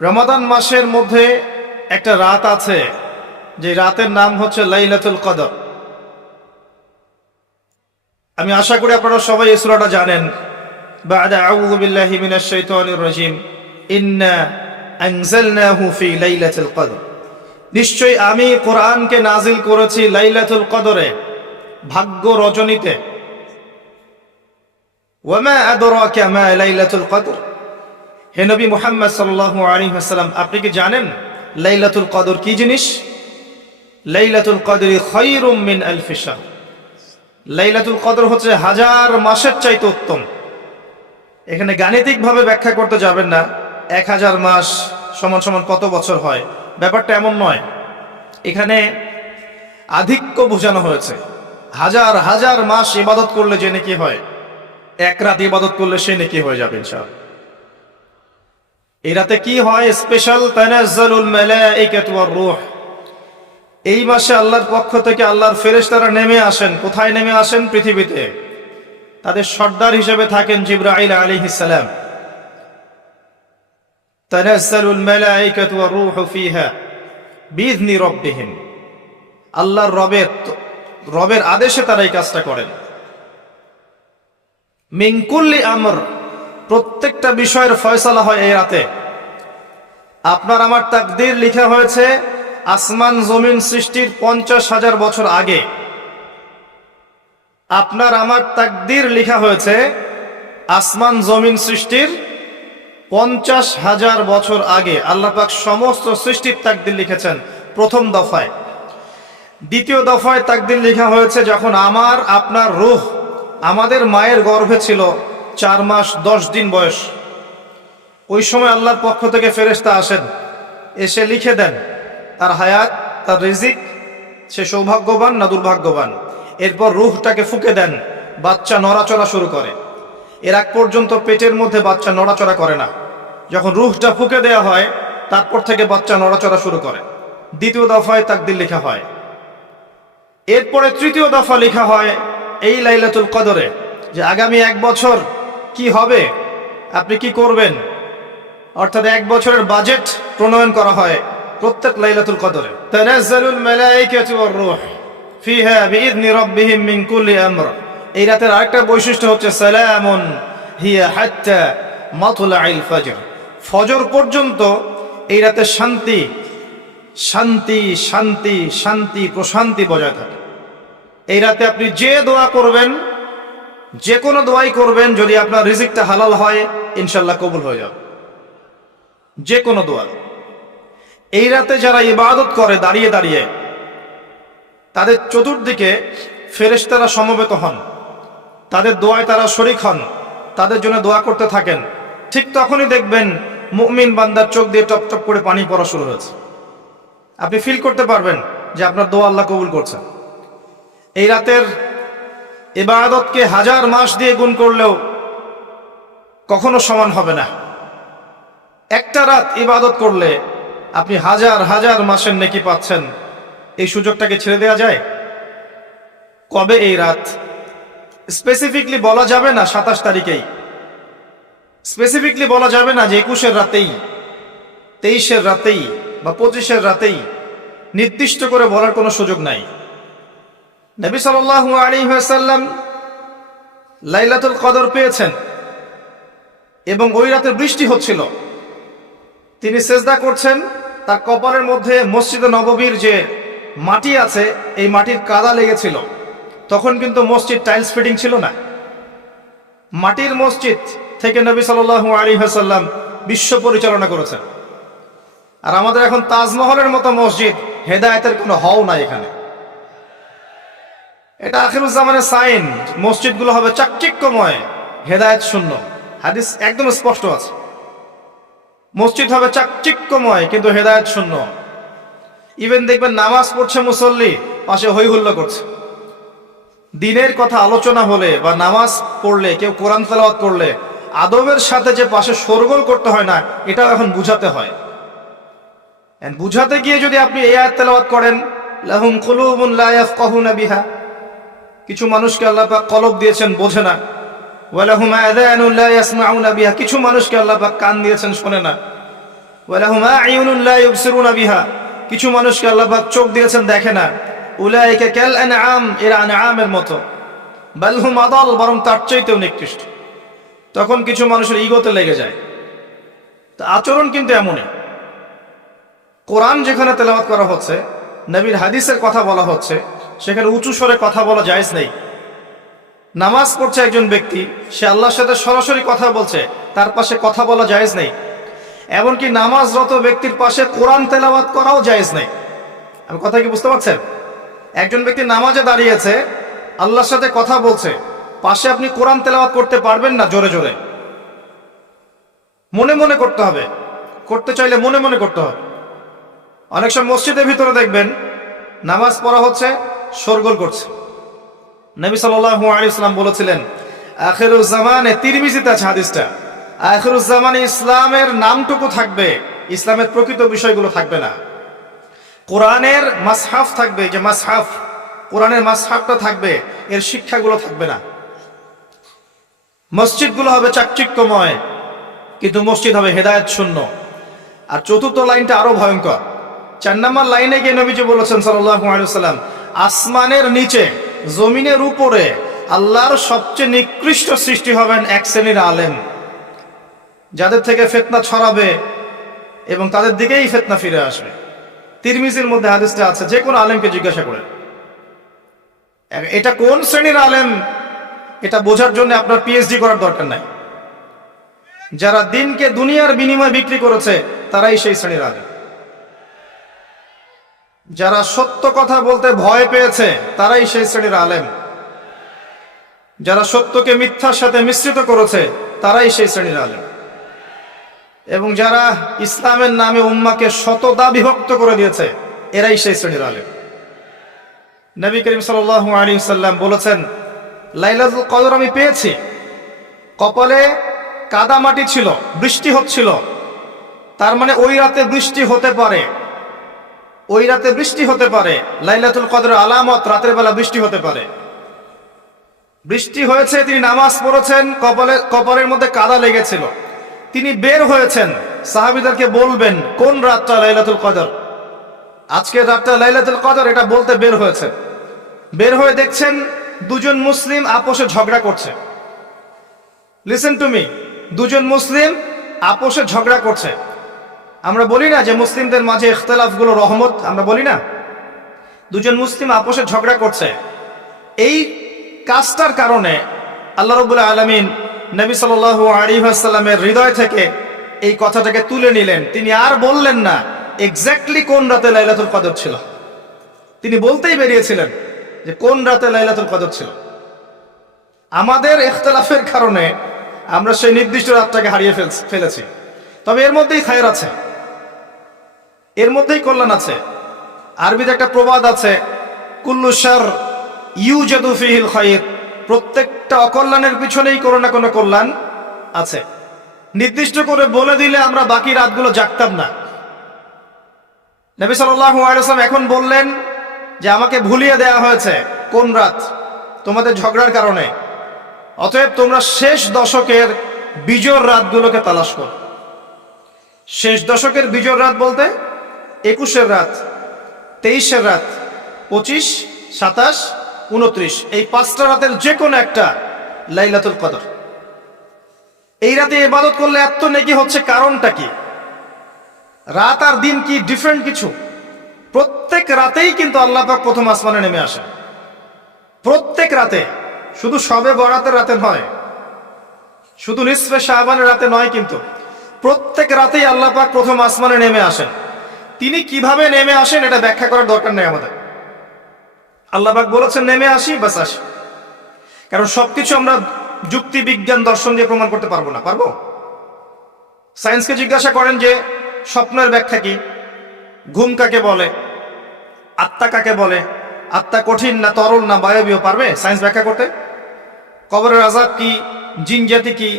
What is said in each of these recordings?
রমাদান মাসের মধ্যে একটা রাত আছে, যে রাতের নাম হচ্ছে লাইলাতুল কদর। আমি আশা করি আপনারা সবাই এই সূরাটা জানেন। বা'দা আউযু বিল্লাহি মিনাশ শাইতানির রাজিম, ইন্না আনজালনাহু ফি লাইলাতুল কদর। নিশ্চয়ই আমি কোরআনকে নাজিল করেছি লাইলাতুল কদরে, ভাগ্য রজনীতে। ওয়া মা আদরাকা মা লাইলাতুল কদর। হে নবী মুহাম্মদ সাল্লাল্লাহু আলাইহি ওয়াসাল্লাম, আপনি কি জানেন লাইলাতুল কদর কি জিনিস? লাইলাতুল কদরি খায়রুম মিন আলফি শাহর। লাইলাতুল কদর হচ্ছে হাজার মাসের চাইতে উত্তম। এখানে গাণিতিকভাবে ব্যাখ্যা করতে যাবেন না, 1000 মাস সমান সমান কত বছর হয়, ব্যাপারটা এমন নয়। এখানে আধিক্য বোঝানো হয়েছে। হাজার হাজার মাস ইবাদত করলে যে নেকি হয়, এক রাত ইবাদত করলে সে নেকি হয়ে যাবে ইনশাআল্লাহ। এই রাতে কি হয়? স্পেশাল তানাজ্জালুল মালাইকাতু ওয়ার রূহ। এই মাসে আল্লাহর পক্ষ থেকে আল্লাহর ফেরেশতারা নেমে আসেন। কোথায় নেমে আসেন? পৃথিবীতে। তাদের সর্দার হিসেবে থাকেন জিবরাইল আলাইহিস সালাম। তানাজ্জালুল মালাইকাতু ওয়ার রূহু ফিহা বিইذনি রাব্বিহিম। আল্লাহর রবের আদেশে তারা এই কাজটা করেন। মিন কুল্লি আমর, প্রত্যেকটা বিষয়ের ফয়সালা হয় এই রাতে। আপনার আমার তাকদীর লেখা হয়েছে আসমান জমিন সৃষ্টির 50,000 বছর আগে। আপনার আমার তাকদীর লেখা হয়েছে আসমান জমিন সৃষ্টির 50,000 বছর আগে। আল্লাহ পাক সমস্ত সৃষ্টির তাকদীর লিখেছেন প্রথম দফায়। দ্বিতীয় দফায় তাকদীর লেখা হয়েছে যখন আমার আপনার রূহ আমাদের মায়ের গর্ভে ছিল 4 মাস 10 দিন বয়স। ওই সময় আল্লাহর পক্ষ থেকে ফেরেশতা আসেন, এসে লিখে দেন তার হায়াত, তার রিজিক, সে সৌভাগ্যবান না দুর্ভাগ্যবান। এরপর রূহটাকে ফুঁকে দেন, বাচ্চা নড়াচড়া শুরু করে। এর আগ পর্যন্ত পেটের মধ্যে বাচ্চা নড়াচড়া করে না। যখন রূহটা ফুঁকে দেওয়া হয়, তারপর থেকে বাচ্চা নড়াচড়া শুরু করে। দ্বিতীয় দফায় তাকদীর লেখা হয়। এরপরে তৃতীয় দফা লেখা হয় এই লাইলাতুল কদরে, যে আগামী 1 বছর কি হবে, আপনি কি করবেন। অর্থাৎ 1 বছরের বাজেট প্রণয়ন করা হয় প্রত্যেক লাইলাতুল কদরে। তানাজ্জালুল মালাইকাতু ওয়ার রূহ ফিহা বিইذনি রাব্বিহিম মিন কুল্লি আমর। এই রাতের আরেকটা বৈশিষ্ট্য হচ্ছে সালামুন হিয়া হাত্তা মাতলাইল ফজর। ফজর পর্যন্ত এই রাতে শান্তি শান্তি শান্তি শান্তি প্রশান্তি বজায় থাকে। এই রাতে আপনি যে দোয়া করবেন, যে কোনো দোয়াই করবেন, যদি আপনার রিজিকটা হালাল হয় ইনশাআল্লাহ কবুল হয়ে যাবে, যে কোনো দোয়া। এই রাতে যারা ইবাদত করে দাঁড়িয়ে দাঁড়িয়ে, তাদের চতুর্দিকে ফেরেশতারা সমবেত হন, তাদের দোয়ায় তারা শরীক হন, তাদের জন্য দোয়া করতে থাকেন। ঠিক তখনই দেখবেন মুমিন বান্দার চোখ দিয়ে টপ টপ করে পানি পড়া শুরু হয়েছে। আপনি ফিল করতে পারবেন যে আপনার দোয়া আল্লাহ কবুল করছেন। এই রাতের ইবাদতকে 1000 মাস দিয়ে গুণ করলেও কখনো সমান হবে না। একটা রাত ইবাদত করলে আপনি হাজার হাজার মাসের নেকি পাচ্ছেন। এই সুযোগটাকে ছেড়ে দেওয়া যায়? কবে এই রাত স্পেসিফিকলি বলা যাবে না, 27 তারিখেই স্পেসিফিকলি বলা যাবে না যে 21-এর রাতেই, 23-এর রাতেই বা 25-এর রাতেই, নির্দিষ্ট করে বলার কোনো সুযোগ নাই। নবী সাল্লাল্লাহু আলাইহি ওয়াসাল্লাম লাইলাতুল কদর পেয়েছেন এবং ওই রাতে বৃষ্টি হচ্ছিল। তিনি সেজদা করছেন, তার কপালের মধ্যে মসজিদে নববীর যে মাটি আছে এই মাটির কাদা লেগেছিল। তখন কিন্তু মসজিদ টাইলস ফিটিং ছিল না। মাটির মসজিদ থেকে নবী সাল্লাল্লাহু আলাইহি ওয়াসাল্লাম বিশ্ব পরিচালনা করেছেন। আর আমাদের এখন তাজমহলের মতো মসজিদ, হেদায়েতের কোনো হও নাই এখানে। এটা আখিরুজ্জামানের সাইন, মসজিদগুলো হবে চাকচিক্যময়, হেদায়েত শূন্য। হাদিস একদম স্পষ্ট আছে, মসজিদ হবে চাকচিক্যময় কিন্তু হেদায়েত শূন্য। ইভেন দেখবেন নামাজ পড়ছে মুসল্লি, পাশে হই হুল্লা করছে। দিনের কথা আলোচনা হলে বা নামাজ পড়লে, কেউ কোরআন তেলাওয়াত করলে আদবের সাথে যে পাশে শোরগোল করতে হয় না, এটাও এখন বুঝাতে হয়। বুঝাতে গিয়ে যদি আপনি এই আয়াত তেলাওয়াত করেন, লাহুম কুলুবুন লা ইয়াফকাহুনা বিহা, কিছু মানুষকে আল্লাহ পাক কলব দিয়েছেন বোঝে না। ওয়া লাহুম আযানুন লা ইয়াসমাউনা বিহা, কিছু মানুষকে আল্লাহ পাক কান দিয়েছেন শোনে না। ওয়ালাহুম আ'ইউনুন লা ইউবসিরুনা বিহা, কিছু মানুষকে আল্লাহ পাক চোখ দিয়েছেন দেখে না। উলাইকা কাল আনআম, এরা আনআমের মতো। বাল হুম আদাল, বরং তার চাইতেও নিকৃষ্ট। তখন কিছু মানুষের ইগোতে লেগে যায়। তা আচরণ কিন্তু এমনই। কোরআন যেখানে তেলাওয়াত করা হচ্ছে, নবীর হাদিসের কথা বলা হচ্ছে, সেখানে উঁচু স্বরে কথা বলা জায়েজ নেই। নামাজ পড়ছে একজন ব্যক্তি, সে আল্লাহর সাথে সরাসরি কথা বলছে, তার পাশে কথা বলা জায়েজ নেই। এমনকি নামাজরত ব্যক্তির পাশে কোরআন তেলাওয়াত করাও জায়েজ নেই। আমি কথা কি বুঝতে পারছেন? একজন ব্যক্তি নামাজে দাঁড়িয়েছে, আল্লাহর সাথে কথা বলছে, পাশে আপনি কোরআন তেলাওয়াত করতে পারবেন না জোরে জোরে। মনে মনে করতে হবে, করতে চাইলে মনে মনে করতে হবে। অনেক সময় মসজিদের ভিতরে দেখবেন নামাজ পড়া হচ্ছে, শোরগোল করছে। নবী সাল্লাল্লাহু আলাইহি ওয়াসাল্লাম বলেছিলেন, আখিরুজ জামানে, তিরমিজিতে আছে হাদিসটা, আখিরুজ জামানে ইসলামের নামটুকু থাকবে, ইসলামের প্রকৃত বিষয়গুলো থাকবে না। কোরআনের মাসহাফ থাকবে, যে মাসহাফ, কোরআনের মাসহাফটা থাকবে, এর শিক্ষাগুলো থাকবে না। মসজিদগুলো হবে চাকচিক্যময়, কিন্তু মসজিদ হবে হেদায়েত শূন্য। আর চতুর্থ লাইনটা আরো ভয়ঙ্কর। 4 নম্বর লাইনে গিয়ে নবীজি বলেছেন সাল্লাল্লাহু আলাইহি ওয়াসাল্লাম, আসমানের নিচে জমিনের উপরে আল্লাহর সবচেয়ে নিকৃষ্ট সৃষ্টি হবেন এক শ্রেণীর আলেম, যাদের থেকে ফিতনা ছড়াবে এবং তাদের দিকেই ফিতনা ফিরে আসবে। তিরমিজির মধ্যে হাদিসটা আছে, যে কোনো আলেমকে জিজ্ঞাসা করে এটা কোন শ্রেণীর আলেম, এটা বোঝার জন্য আপনার পিএইচডি করার দরকার নাই। যারা দিনকে দুনিয়ার বিনিময়ে বিক্রি করেছে, তারাই সেই শ্রেণীর আলেম। যারা সত্য কথা বলতে ভয় পেয়েছে, তারাই সেই শ্রেণীর আলেম। যারা সত্যকে মিথ্যার সাথে মিশ্রিত করেছে, তারাই সেই শ্রেণীর আলেম। এবং যারা ইসলামের নামে উম্মাকে শতদা বিভক্ত করে দিয়েছে, এরাই সেই শ্রেণীর আলেম। নবী করিম সাল্লাল্লাহু আলাইহি ওয়াসাল্লাম বলেছেন, লাইলাতুল কদর আমি পেয়েছি, কপালে কাদা মাটি ছিল, বৃষ্টি হচ্ছিল, তার মানে ওই রাতে বৃষ্টি হতে পারে, ওই রাতে বৃষ্টি হতে পারে। লাইলাতুল কদরের আলামত, রাতের বেলা বৃষ্টি হতে পারে। বৃষ্টি হয়েছে, তিনি নামাজ পড়েছেন, কপালের মধ্যে কাদা লেগেছিল, তিনি বের হয়েছেন, সাহাবীদেরকে বলবেন কোন রাতটা লাইলাতুল কদর, আজকের রাতটা লাইলাতুল কদর, এটা বলতে বের হয়েছে। বের হয়ে দেখছেন দুজন মুসলিম আপোষে ঝগড়া করছে। লিসেন টু মি, দুজন মুসলিম আপোষে ঝগড়া করছে। আমরা বলি না যে মুসলিমদের মাঝে ইখতিলাফগুলো রহমত, আমরা বলি না? দুজন মুসলিম আপোষে ঝগড়া করছে, এই কাজটার কারণে আল্লাহ রাব্বুল আলামিন নবী সাল্লাল্লাহু আলাইহি ওয়াসাল্লামের হৃদয় থেকে এই কথাটাকে তুলে নিলেন। তিনি আর বললেন না এক্স্যাক্টলি কোন রাতে লাইলাতুল কদর ছিল, তিনি বলতেই বেরিয়েছিলেন যে কোন রাতে লাইলাতুল কদর ছিল। আমাদের ইখতিলাফের কারণে আমরা সেই নির্দিষ্ট রাতটাকে হারিয়ে ফেলেছি। তবে এর মধ্যেই খায়ের আছে, এর মধ্যেই কল্যাণ আছে। আরবিতে একটা প্রবাদ আছে, কুল্লু শার ইউজাদু ফিহিল খায়র, প্রত্যেকটা অকল্যাণের পিছনেই কোনো না কোনো কল্যাণ আছে। নির্দিষ্ট করে বলে দিলে আমরা বাকি রাতগুলো জাগতাম না। নবী সাল্লাল্লাহু আলাইহি ওয়াসাল্লাম এখন বললেন যে আমাকে ভুলিয়ে দেয়া হয়েছে কোন রাত, তোমাদের ঝগড়ার কারণে। অতএব তোমরা শেষ দশকের বিজোড় রাতগুলোকে তালাশ করো। শেষ দশকের বিজোড় রাত বলতে 21-এর রাত, 23-এর রাত, 25, 27, 29, এই 5টা রাতের যে কোনো একটা লাইলাতুল কদর। এই রাতে ইবাদত করলে এত নেকি হচ্ছে, কারণটা কি? রাত আর দিন কি ডিফারেন্ট কিছু? প্রত্যেক রাতেই কিন্তু আল্লাহ পাক প্রথম আসমানে নেমে আসেন, প্রত্যেক রাতে, শুধু শবে বরাতের রাতে নয়, শুধু নিসফে শাবানের রাতে নয়, কিন্তু প্রত্যেক রাতেই আল্লাহ পাক প্রথম আসমানে নেমে আসেন। তিনি কিভাবে নেমে আসেন এটা ব্যাখ্যা করার দরকার নেই আমাদের। আল্লাহ পাক বলেছেন নেমে আসি, বাস আসি। কারণ সবকিছু আমরা যুক্তি, বিজ্ঞান, দর্শন দিয়ে প্রমাণ করতে পারবো না। পারবো? সায়েন্সকে জিজ্ঞাসা করেন যে স্বপ্নের ব্যাখ্যা কি, ঘুম কাকে বলে, আত্মা কাকে বলে, আত্মা কঠিন না তরল না বায়বীয়, পারবে সায়েন্স ব্যাখ্যা করতে? কবরের আযাব কি, জিন জাতি কি,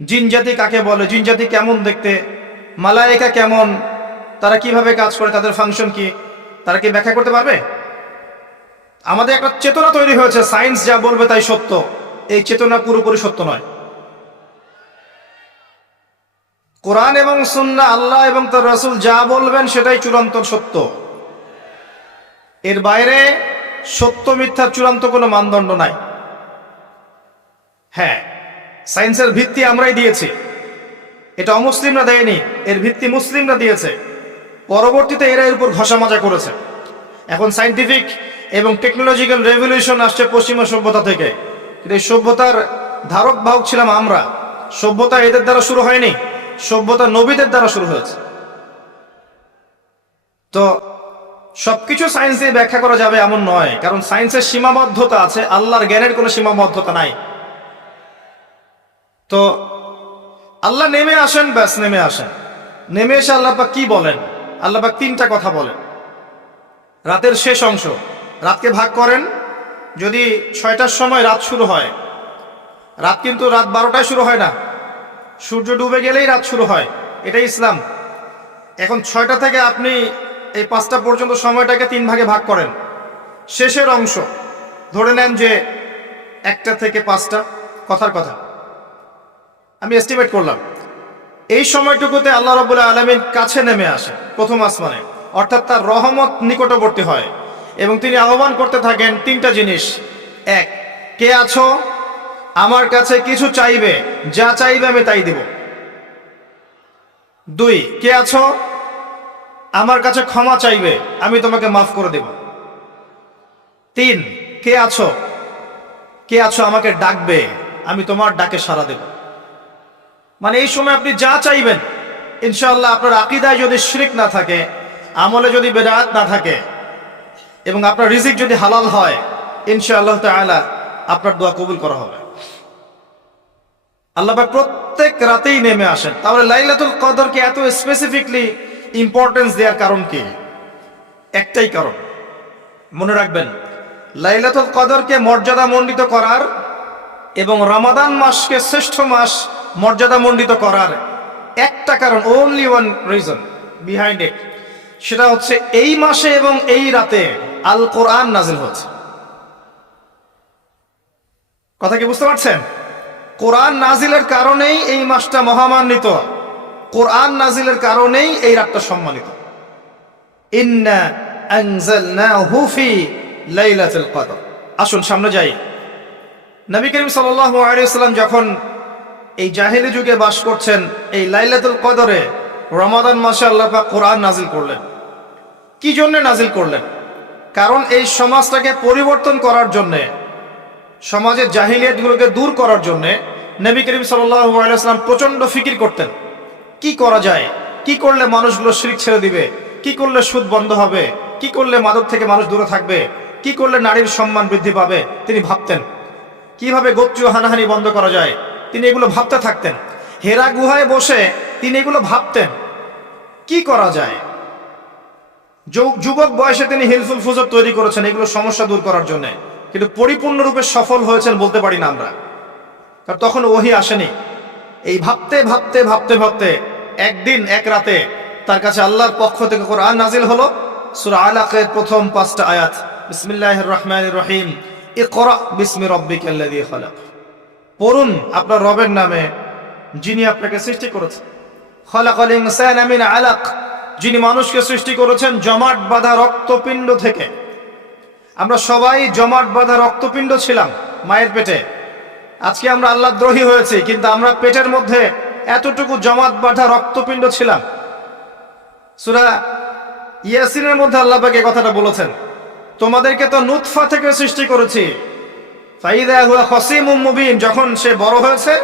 জিন জাতি কাকে বলে, জিন জাতি কেমন দেখতে, মালায়েকা কেমন, তারা কিভাবে কাজ করে, তাদের ফাংশন কি, তারা কি ব্যাখ্যা করতে পারবে? আমাদের একটা চেতনা তৈরি হয়েছে, সায়েন্স যা বলবে তাই সত্য। এই চেতনা পুরোপুরি সত্য নয়। কোরআন এবং সুন্নাহ, আল্লাহ এবং তার রাসূল যা বলবেন সেটাই চূড়ান্ত সত্য। এর বাইরে সত্য মিথ্যার চূড়ান্ত কোনো মানদণ্ড নাই। হ্যাঁ, সায়েন্সের ভিত্তি আমরাই দিয়েছি, এটা অমুসলিমরা দেয়নি, এর ভিত্তি মুসলিমরা দিয়েছে। পরবর্তীতে এরা এর উপর ঘষা মাজা করেছে। এখন সায়েন্টিফিক এবং টেকনোলজিক্যাল রেভলিউশন আসছে পশ্চিমা সভ্যতা থেকে, কিন্তু এই সভ্যতার ধারক বাহক ছিলাম আমরা। সভ্যতা এদের দ্বারা শুরু হয়নি, সভ্যতা নবীদের দ্বারা শুরু হয়েছে। তো সবকিছু সায়েন্স দিয়ে ব্যাখ্যা করা যাবে এমন নয়, কারণ সায়েন্সের সীমাবদ্ধতা আছে, আল্লাহর জ্ঞানের কোনো সীমাবদ্ধতা নাই। তো আল্লাহ নেমে আসেন, ব্যাস নেমে আসেন। নেমে এসে আল্লাহ পাক কি বলেন? আল্লাহ পাক তিনটা কথা বলেন। রাতের শেষ অংশ, রাতকে ভাগ করেন। যদি 6টার সময় রাত শুরু হয়, রাত কিন্তু রাত 12টায় শুরু হয় না, সূর্য ডুবে গেলেই রাত শুরু হয়, এটাই ইসলাম। এখন 6টা থেকে আপনি এই 5টা পর্যন্ত সময়টাকে 3 ভাগে ভাগ করেন। শেষের অংশ ধরে নেন যে 1টা থেকে 5টা, কথার কথা আমি এস্টিমেট করলাম, এই সময়টুকুতে আল্লাহ রাব্বুল আলামিন কাছে নেমে আসে প্রথম আসমানে, অর্থাৎ তার রহমত নিকটবর্তী হয় এবং তিনি আহ্বান করতে থাকেন 3টা জিনিস। 1, কে আছো? আমার কাছে কিছু চাইবে, যা চাইবে আমি তাই দিব। 2, কে আছো? আমার কাছে ক্ষমা চাইবে, আমি তোমাকে মাফ করে দেব। 3, কে আছো? কে আছো আমাকে ডাকবে, আমি তোমার ডাকে সাড়া দেব। মানে এই সময় আপনি যা চাইবেন, ইনশাআল্লাহ আপনার আকীদায় যদি শিরক না থাকে, আমলে যদি বেদাত না থাকে এবং আপনার রিজিক যদি হালাল হয়, ইনশাআল্লাহ তাআলা আপনার দোয়া কবুল করা হবে। আল্লাহ পাক প্রত্যেক রাতেই নেমে আসেন। তাহলে লাইলাতুল কদরকে এত স্পেসিফিকলি ইম্পর্টেন্স দেওয়ার কারণ কি? একটাই কারণ, মনে রাখবেন, লাইলাতুল কদরকে মর্যাদা মণ্ডিত করার এবং রমাদান মাসকে শ্রেষ্ঠ মাস মর্যাদা মণ্ডিত করার একটা কারণ, only one reason behind it, সেটা হচ্ছে এই মাসে এবং এই রাতে আল কোরআন নাজিল হচ্ছে। কথা কি বুঝতে পারছেন? কোরআন নাজিলের কারণেই এই মাসটা মহামান্বিত, কোরআন নাজিলের কারণেই এই রাতটা সম্মানিত। ইন্না আনজালনাহু ফি লাইলাতুল কদর। আসুন সামনে যাই। নবী করিম সাল্লাল্লাহু আলাইহি ওয়াসাল্লাম যখন এই জাহেলি যুগে বাস করছেন, এই লাইলাতুল কদরে রমাদান মাসে আল্লাহ পাক কোরআন নাজিল করলেন। কি জন্য নাজিল করলেন? কারণ এই সমাজটাকে পরিবর্তন করার জন্যে, সমাজের জাহিলিয়াতগুলোকে দূর করার জন্যে নবী করিম সাল্লাল্লাহু আলাইহি ওয়াসাল্লাম প্রচন্ড ফিকির করতেন। কি করা যায়, কি করলে মানুষগুলো শিরক ছেড়ে দিবে, কি করলে সুদ বন্ধ হবে, কি করলে মাদক থেকে মানুষ দূরে থাকবে, কি করলে নারীর সম্মান বৃদ্ধি পাবে। তিনি ভাবতেন কিভাবে গোত্রীয় হানাহানি বন্ধ করা যায়, তিনি এগুলো ভাবতে থাকতেন। হেরা গুহায় বসে তিনি এগুলো ভাবতেন কি করা যায়। যুবক বয়সে তিনি হিলফুল ফুজর তৈরি করেছেন এগুলো সমস্যা দূর করার জন্য, কিন্তু পরিপূর্ণরূপে সফল হয়েছেন বলতে পারি না আমরা, কারণ তখন ওহী আসেনি। এই ভাবতে ভাবতে ভাবতে ভাবতে একদিন এক রাতে তার কাছে আল্লাহর পক্ষ থেকে কোরআন নাজিল হলো। সূরা আলাকের প্রথম 5টা আয়াত, বিসমিল্লাহির রহমানির রহিম, ইকরা বিসমি রাব্বিকাল্লাযী খালাক। পড়ুন আপনার রবের নামে, যিনি আপনাকে সৃষ্টি করেছেন। খালাকাল ইনসানা মিন আলাক, যিনি মানুষকে সৃষ্টি করেছেন জমাট বাঁধা রক্তপিণ্ড থেকে। আমরা সবাই জমাট বাঁধা রক্তপিণ্ড ছিলাম মায়ের পেটে। আজকে আমরা আল্লাহ দ্রোহী হয়েছি, কিন্তু আমরা পেটের মধ্যে এতটুকু জমাট বাঁধা রক্তপিণ্ড ছিলাম। সূরা ইয়াসিনের মধ্যে আল্লাহ পাক এই কথাটা বলেছেন, তোমাদেরকে তো নুতফা থেকে সৃষ্টি করেছি, ফাইদা হুয়া খাসীমুম মুবিন, যখন সে বড় হয়েছে